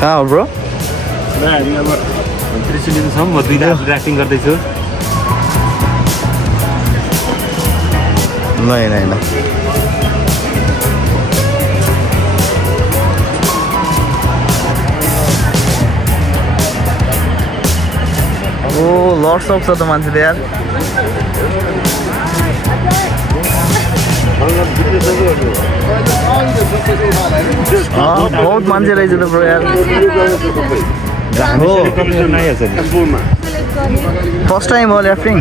कहाँ हो ब्रो? हामी अब त्रिशुलीमा छौँ। म दुईटा ड्राफ्टिङ गर्दैछु। ल ल ओ लट्स अफ छ त मान्छेले यार। बहुत मान्छे रहेछ त ब्रो यार। फर्स्ट टाइम हो ल्याफ्टिङ?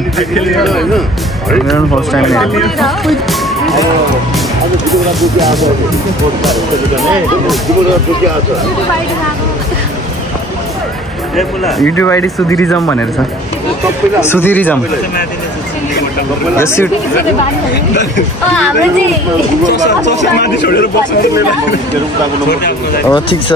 मेरो फर्स्ट टाइम युट्युब आइडी सुधिरिजम भनेर छ। सुधिरिजम ठिक छ।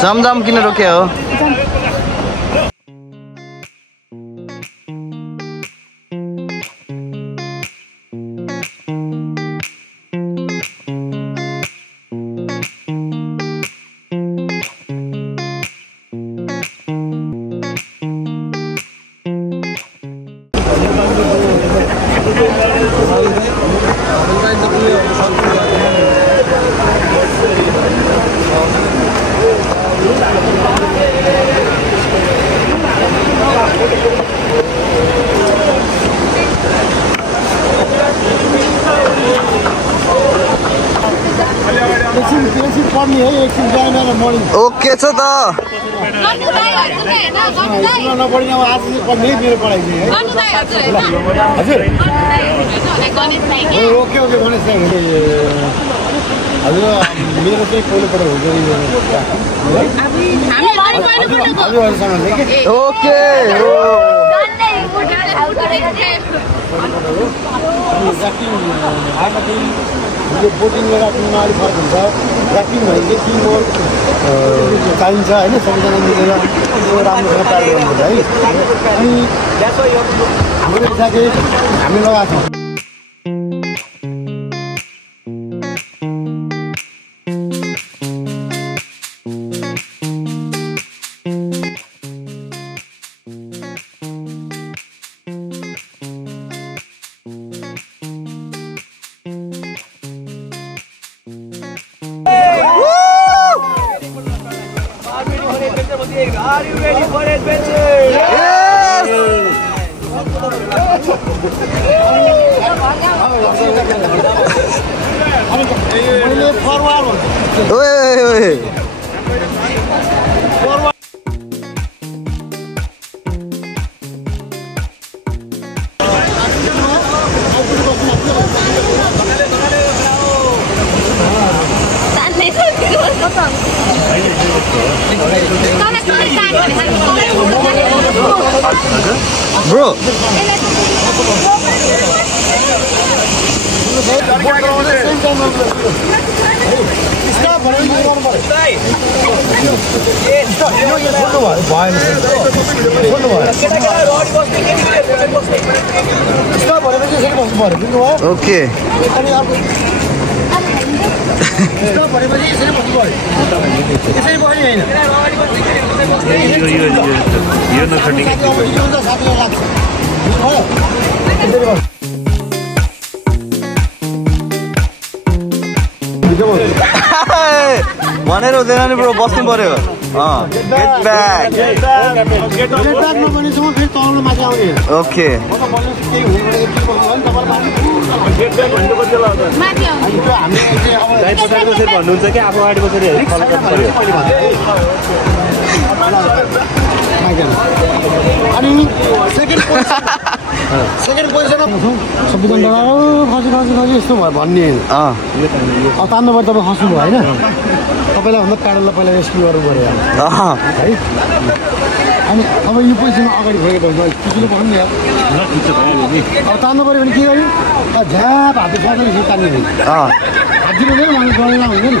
जमजम किन रोक्यो हो? ओके छ त। यो बोटिङले राख्नुमा अलिक फरक हुन्छ। राफ्टिङ भनेको चाहिँ टिमवर्क चाहिन्छ होइन, सबैजना मिलेर त्यो राम्रोसँग तयार गर्नुपर्छ है। अनि हाम्रो साथै हामी लगाएको छौँ। Are you ready for adventure? Yes! Wait. Bro. Okay. भनेर हुँदैन नि ब्रो, बस्नु पर्यो। Get back. ओके भन्नुहुन्छ कि आफू अगाडि बसेर अनि सेकेन्ड सेकेन्ड पोजिसनमा सबैजना डरायो खसी यस्तो भयो भन्ने अब तान्नु पर्दा तपाईँ खस्नु भयो होइन तपाईँलाई भन्दा प्याडललाई पहिला रेस्क्यु गर्नु पऱ्यो है अनि अब यो पोजिसनमा अगाडि गएको तपाईँ खुसीले भन्नु नि अब तान्नु पऱ्यो भने के गर्यो झ्याप हात सधैँ तान्ने नि हात दिनु हुँदैन मलाई गल्ला हुँदैन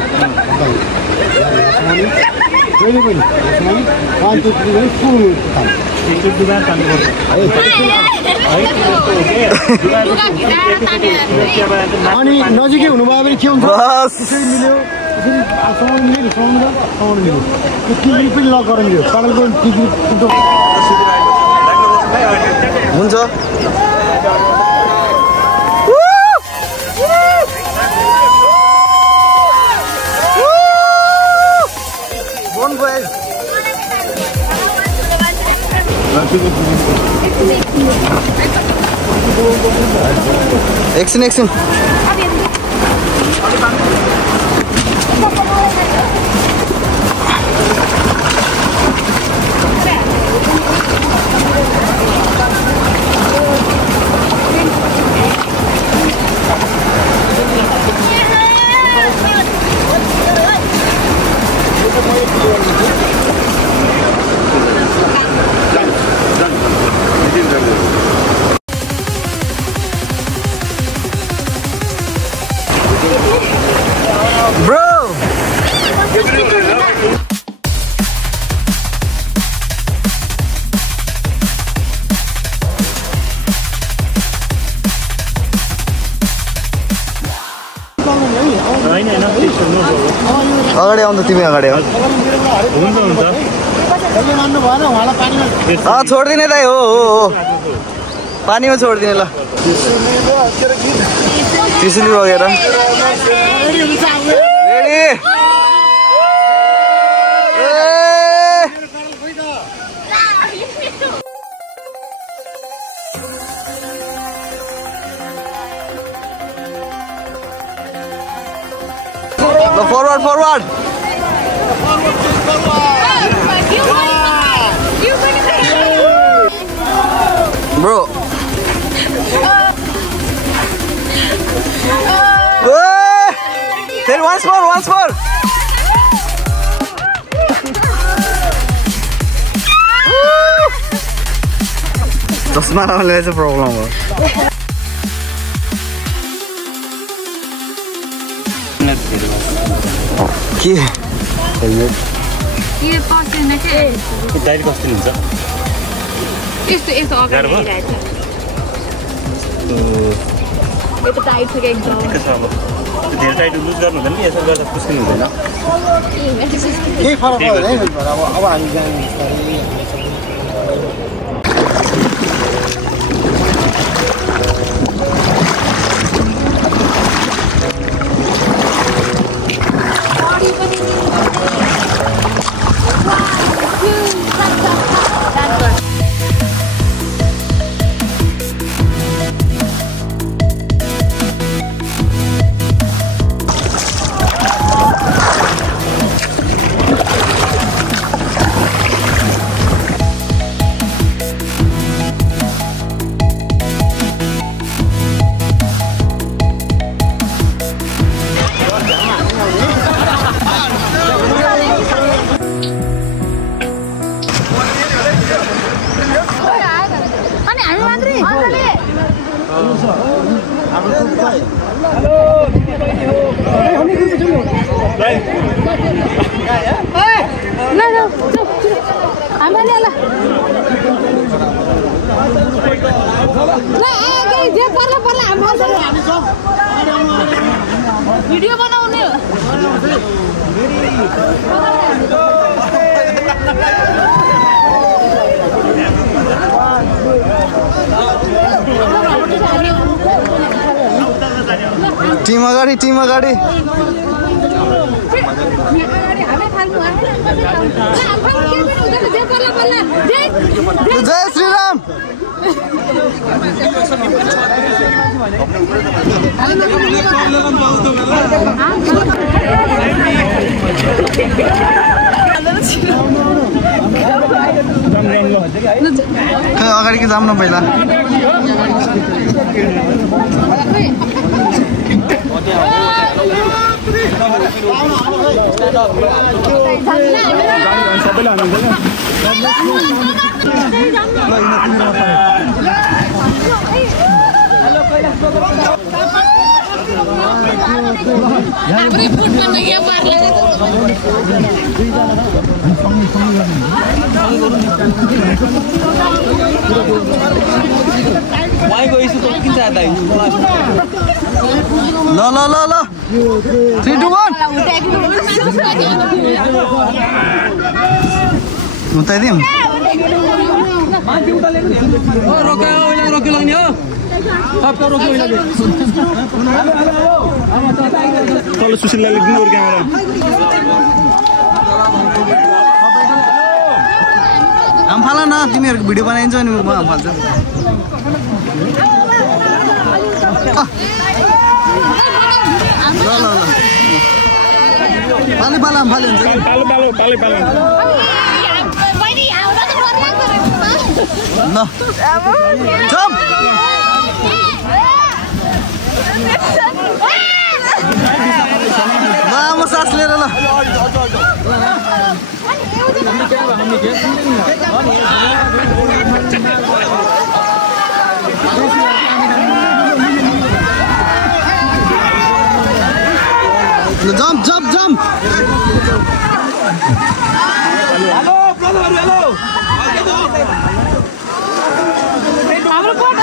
जहिले पनि 1 2 3 गरी फुल अनि नजिकै हुनुभयो भने के हुन्छ त्यसरी मिल्यो सामान मिल्यो सामान मिल्यो त्यो टिकरी पनि लक गरेर मिल्यो पागलको टिकरी हुन्छ एकछिन अगाडि आउँदा तिमी अगाडि आऊ छोडिदिने दाइ हो पानीमा छोडिदिने ल त्यसैले बगेर ready forward bro then once more चस्मा नलाउने चाहिँ प्रब्लम हो के हेलमेट यो पसेन के टाइट कस्तो हुन्छ यस्तो अगाडि आइरहेछ यो त टाइट छ के एकदम के छ अब धेरै टाइट लुज गर्नु हुँदैन नि यसो गर्दा पुस्किनु हुँदैन के फरक पर्दैन अब हामी जाने भिडियो बनाउने हो टिम अगाडि जय श्रीराम अगाडि कि जाऊँ न पहिला ल 3, 2, 1 उताइदिउँ तल सुशीलले दिनु क्यामेरा हम फाला न तिमीहरुको भिडियो बनाइन्छ अनि म हम फाल्छु ल पाले पाला हम फाले हुन्छ पाले न जम लामो सास लिएर ल jump jump jump hello brother hello हाम्रो पोट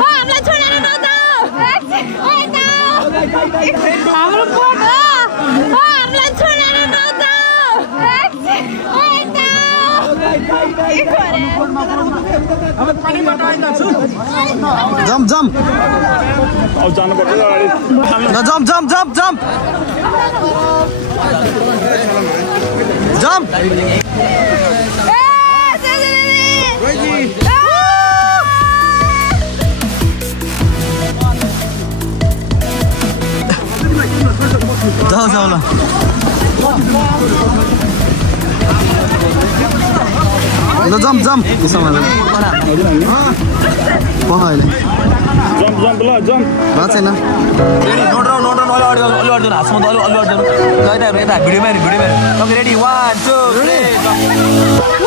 हामीलाई छोडेर नजाऊ हाम्रो पोट हामीलाई छोडेर नजाऊ जम्प जम्प अब जानु पर्छ अगाडि ल jump jump jump jump jump जाऊ जाऊ ल जम्प जम्प उसमा अहिले जम्प जम्प ल जम्प भएको छैन नोट अलि अर्जुन हाँसमा त अलि अर्जुन यता भिडियोमा तपाईँ ready 1 2 3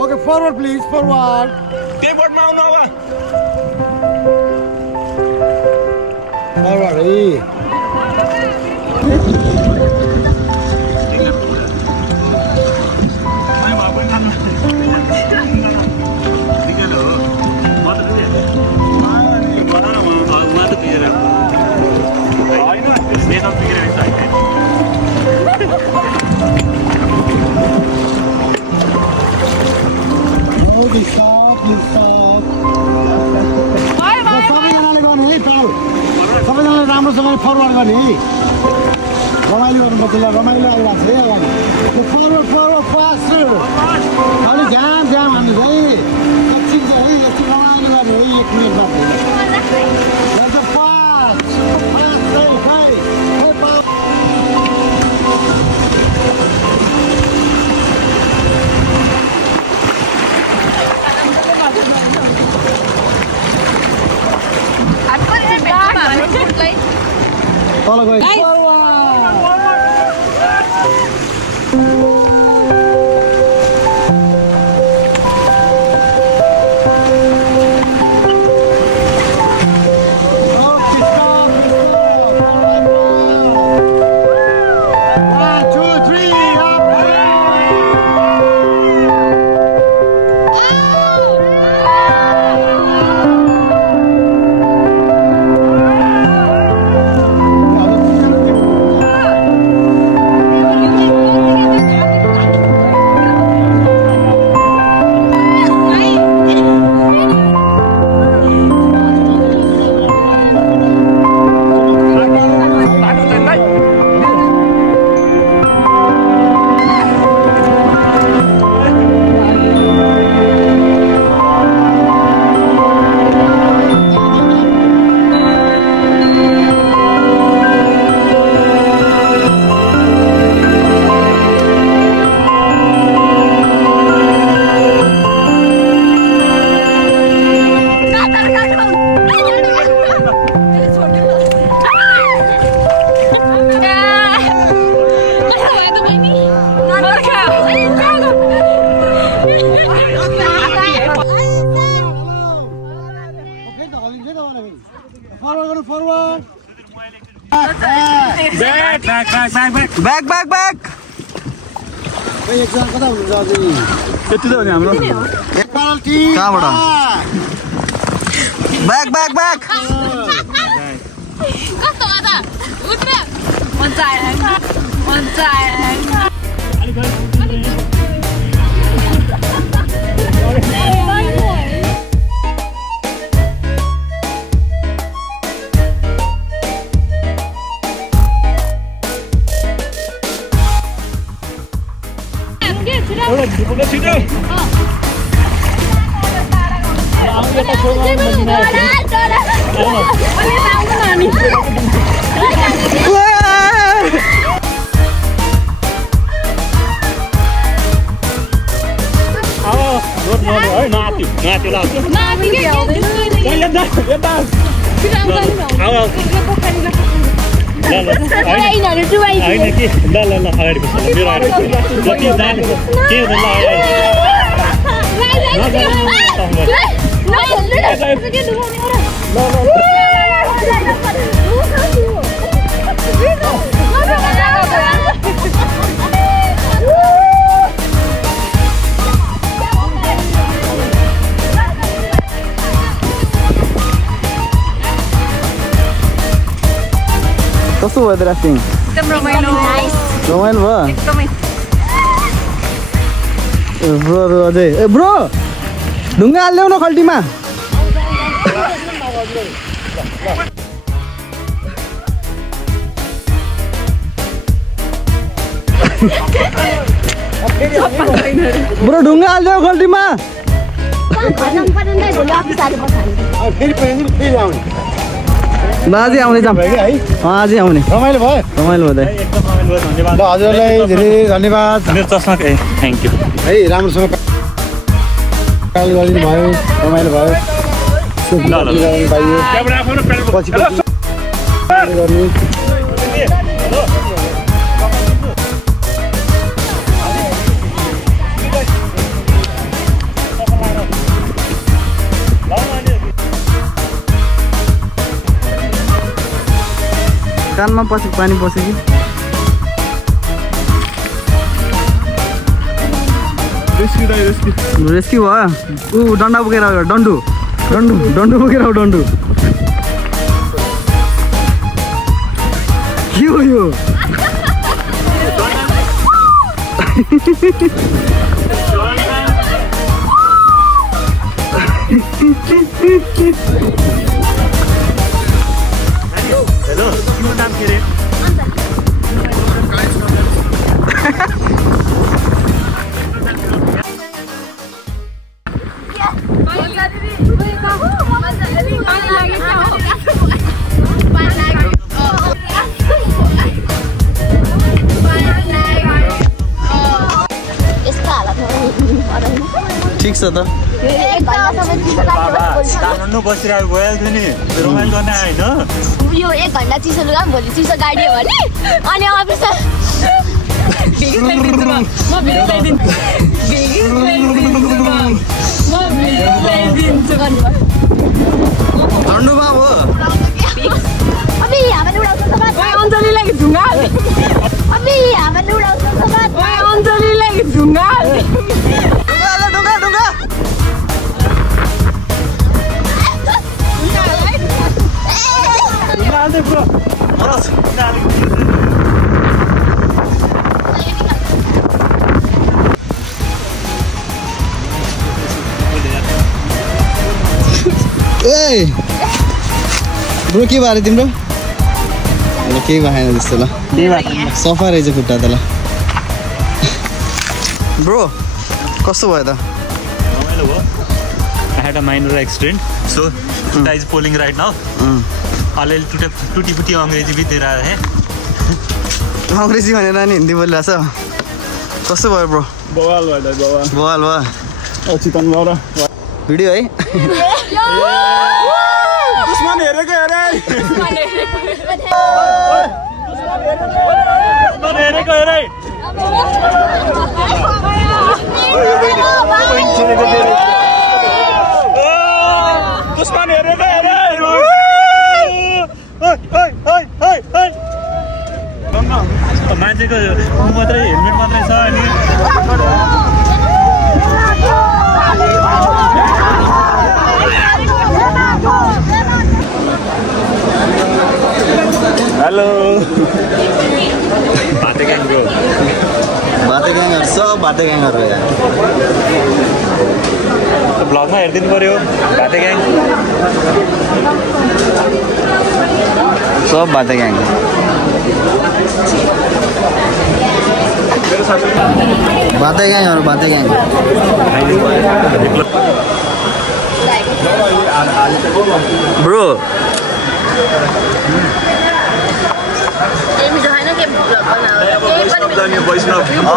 Okay, forward please, forward. टेबोर्डमा आउनु अब Forward, hey. सबैजनाले राम्रोसँगले फरवर्ड गर्ने है रमाइलो गर्नुपर्छ ल रमाइलो आइरहेको छ है अगाडि फरवर्ड फरवर्ड फास्ट अलि ध्यान ध्यान हान्नुहोस् है एकछिन चाहिँ है एकछिन रमाइलो गर्ने है 1 मिनट मात्रै फास्ट तल गयो फरवर्ड फरवर्ड ब्याक एकजना कता हुनुहुन्छ अझै त्यति त हो नि हाम्रो कहाँबाट ब्याक कस्तो मजा उत्र मजा आयो कस्तो भयो त राफ्टिङ रमाइलो भयो एकदमै ब्रो अझै ए ब्रो ढुङ्गा हाल्देऊ न खल्टीमा ब्रो ढुङ्गा हाल्देऊ खल्टीमा आजै आउने जाम आजै आउने रमाइलो भयो रमाइलो भयो ल हजुरलाई धेरै धन्यवाद मेरो चस्मा थ्याङ्क यू है राम्रोसँग काल गरिदिनु भयो रमाइलो भयो पछि गर्नु कानमा पछि पानी पस्यो कि रेस्क्यु भयो ऊ डन्डा बोकेर आयो डन्डु बोकेर आऊ डन्डु के हो यो हेलो तिम्रो नाम के रे ठिक छ त काठमाडौँ बसिरहेको भइहाल्थ्यो नि रमाइलो गर्न होइन यो 1 घण्टा चिसो लुगा भोलि चिसो गाडी हो भने अनि अफिसर ठन्डुमा हो अबे हामी उडाउँछ त बात ओइ अञ्जलीलाई ढुङ्गा अबे हामी उडाउँछ त बात ओइ अञ्जलीलाई ढुङ्गा ढुङ्गा ए ब्रो के भयो तिम्रो केही भएन जस्तो ल सफा रहेछ खुट्टा त ल ब्रो कस्तो भयो त रमाइलो भयो I had a minor accident so Tuta is pulling right now अलिअलि टुटी फुटी अङ्ग्रेजी भी दे रहा है अङ्ग्रेजी भनेर नि हिन्दी बोलिरहेछ कस्तो भयो ब्रो बवाल भयो चिकन गर भिडियो है दुश्मन हेरेको हेरे दुश्मन हेरेको सबैको मात्रै हेलमेट मात्रै छ अनि हेलो बाटे ग्याङको बाटे ग्याङहरु सब बाटे ग्याङहरु यार ब्लगमा हेरिदिनु पर्यो बाटे ग्याङ सब बाटे ग्याङ बाटे ग्याङ ब्रो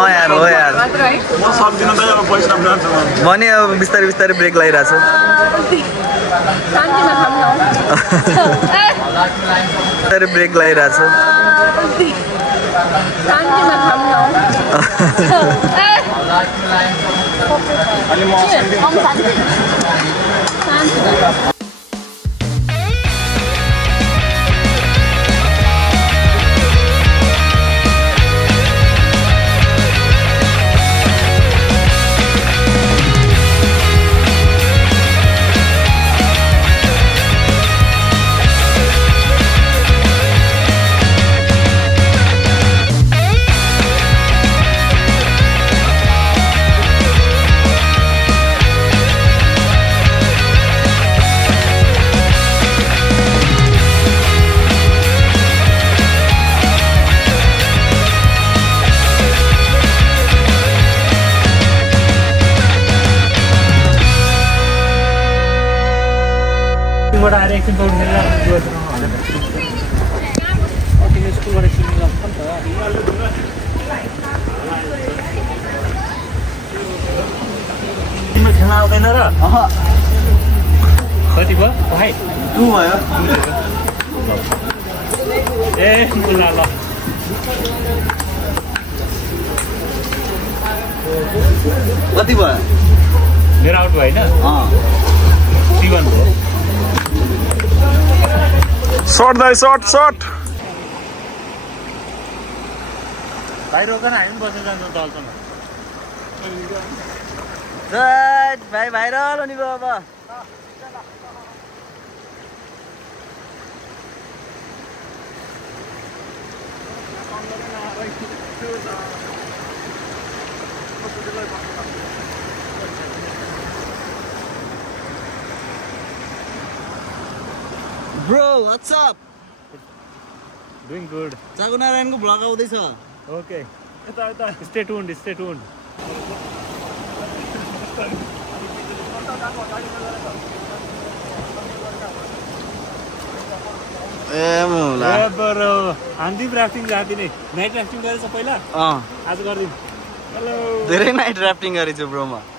यार हो यार भने अब बिस्तारै बिस्तारै ब्रेक लगाइरहेको छु बिस्तारै ब्रेक लगाइरहेको छु एकछिन पौडी खेलेर स्कुलबाट एकछिन तिम्रो खेल्न आउँदैन र कति भयो भाइ 2 भयो ए ल कति भयो मेरो आउट भयो होइन 3-1 भयो शॉट दाइ शॉट भाइ रोकन हामी पनि बसेर जान्छौँ दलसँग भाइ भाइरल हुने भयो अब Bro, what's up? Doing good. Chagu Narayan ko vlog आउँदैछ. Okay. Stay tuned. बरो आन्धी राफ्टिङ जाति नै नाइट राफ्टिङ गरेछ पहिला आज गर्दिन हेलो धेरै नाइट राफ्टिङ गरेछु ब्रो म